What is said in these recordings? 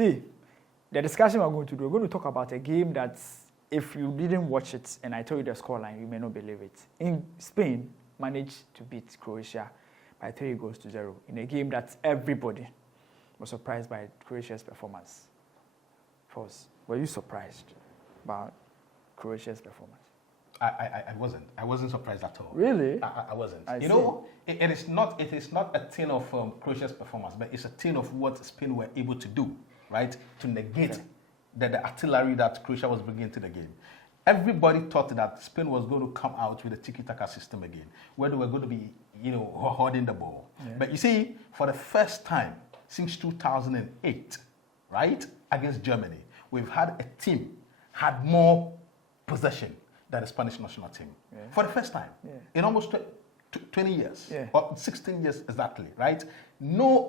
See, the discussion we're going to talk about a game that if you didn't watch it and I tell you the scoreline, you may not believe it. In Spain, managed to beat Croatia by 3-0 in a game that everybody was surprised by Croatia's performance. First, were you surprised about Croatia's performance? I wasn't. I wasn't surprised at all. Really? I wasn't. I you see. know, it is not a thing of Croatia's performance, but it's a thing of what Spain were able to do, right? To negate the artillery that Croatia was bringing to the game. Everybody thought that Spain was going to come out with a tiki-taka system again, where they were going to be, holding the ball. Yeah. But you see, for the first time since 2008, right, against Germany, we've had a team had more possession than the Spanish national team. Yeah. For the first time in almost 20 years, or 16 years exactly, right?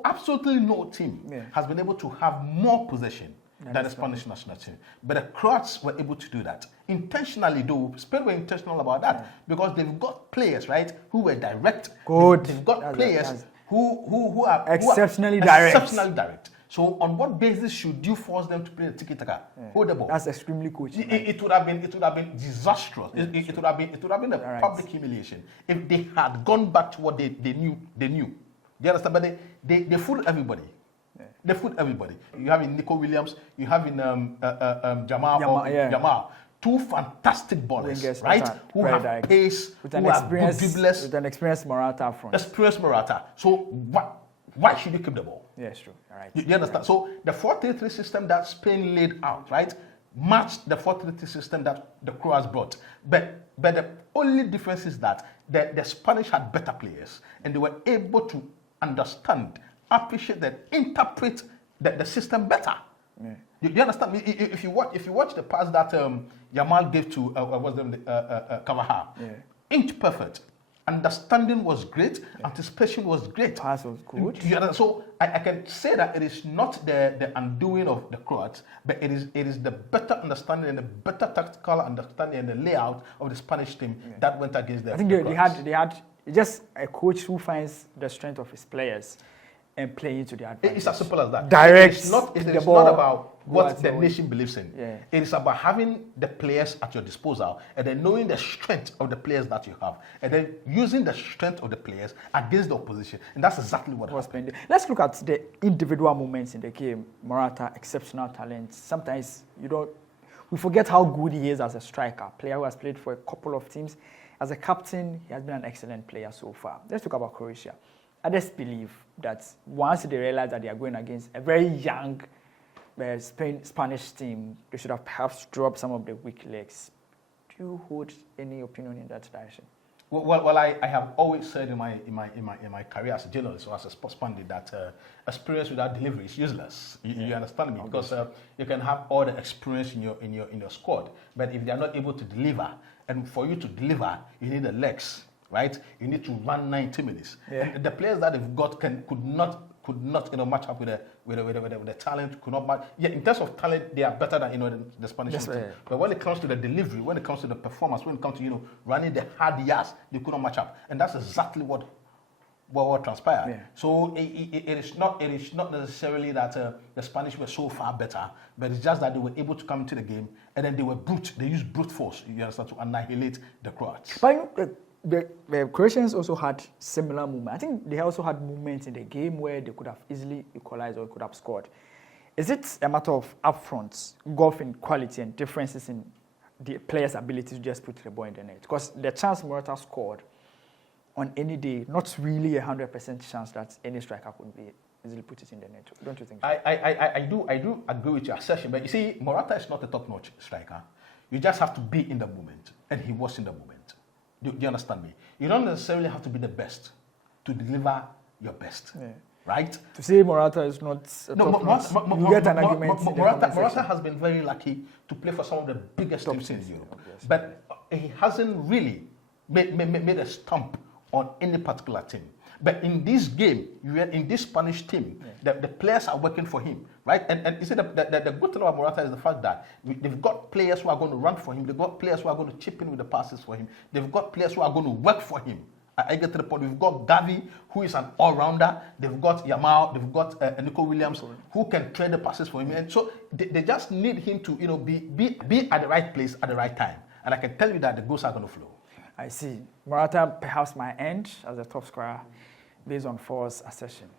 Absolutely no team has been able to have more possession than the Spanish national team. But the Croats were able to do that. Intentionally, though, Spain were intentional about that because they've got players, right, who were direct. Good. They've got players who are exceptionally direct. Exceptionally direct. So on what basis should you force them to play the tiki-taka? Hold the ball. That's extremely coaching. It would have been disastrous. It would have been a public humiliation if they had gone back to what they knew. Do you understand? But they fooled everybody. They fooled everybody. You have in Nico Williams, you have in Jamal. Two fantastic ballers, wingers, right? Who have direct. Pace, with an experienced Morata up front. Experienced Morata. So why should you keep the ball? Yes, true. All right. You understand? Right. So the 4-3-3 system that Spain laid out, right, matched the 4-3-3 system that the Croats brought. But the only difference is that the Spanish had better players and they were able to understand, appreciate, and interpret the system better. Yeah. You understand me? If you watch the pass that Jamal gave to Carvajal, inch perfect. Understanding was great. Anticipation was great. Pass was good. So I can say that it is not the undoing of the Croats, but it is the better understanding and the better tactical understanding and the layout of the Spanish team that went against them. I think they had just a coach who finds the strength of his players and play into the advantage. It's as simple as that. Direct. It's not about what the nation believes in. Yeah. It is about having the players at your disposal and then knowing the strength of the players that you have and then using the strength of the players against the opposition. And that's exactly what happened. Let's look at the individual moments in the game. Morata, exceptional talent. Sometimes we forget how good he is as a striker. Player who has played for a couple of teams. As a captain, he has been an excellent player so far. Let's talk about Croatia. I just believe that once they realize that they are going against a very young Spanish team, they should have perhaps dropped some of the weak legs. Do you hold any opinion in that direction? Well, I have always said in my career as a journalist or as a sports pundit that experience without delivery is useless. You understand me? Because you can have all the experience in your squad, but if they are not able to deliver, and for you to deliver, you need the legs. Right, you need to run 90 minutes. Yeah. And the players that they've got could not match up with the talent. Could not match. Yeah, in terms of talent, they are better than the Spanish team. Right. But when it comes to the delivery, when it comes to the performance, when it comes to running the hard yards, they could not match up. And that's exactly what transpired. Yeah. So it is not necessarily that the Spanish were so far better, but it's just that they were able to come into the game and then they used brute force. You understand, to annihilate the Croats. But the Croatians also had similar movements. I think they also had movements in the game where they could have easily equalized or could have scored. Is it a matter of upfronts, golf in quality and differences in the player's ability to just put the ball in the net? Because the chance Morata scored on any day, not really 100% chance that any striker could be easily put it in the net. Don't you think so? I do agree with your assertion, but you see, Morata is not a top-notch striker. You just have to be in the moment, and he was in the moment. Do you understand me? You don't necessarily have to be the best to deliver your best, right? To say Morata is not you get an argument. Morata has been very lucky to play for some of the biggest teams in Europe, but he hasn't really made a stamp on any particular team. But in this game, in this Spanish team, the players are working for him, right? And you see, the good thing about Morata is the fact that they've got players who are going to run for him. They've got players who are going to chip in with the passes for him. They've got players who are going to work for him I get to the point. We've got Gavi, who is an all-rounder. They've got Yamal. They've got Nico Williams, who can trade the passes for him. And so they just need him to, be at the right place at the right time. And I can tell you that the goals are going to flow. I see. Morata perhaps might end as a top scorer based on For's assertion.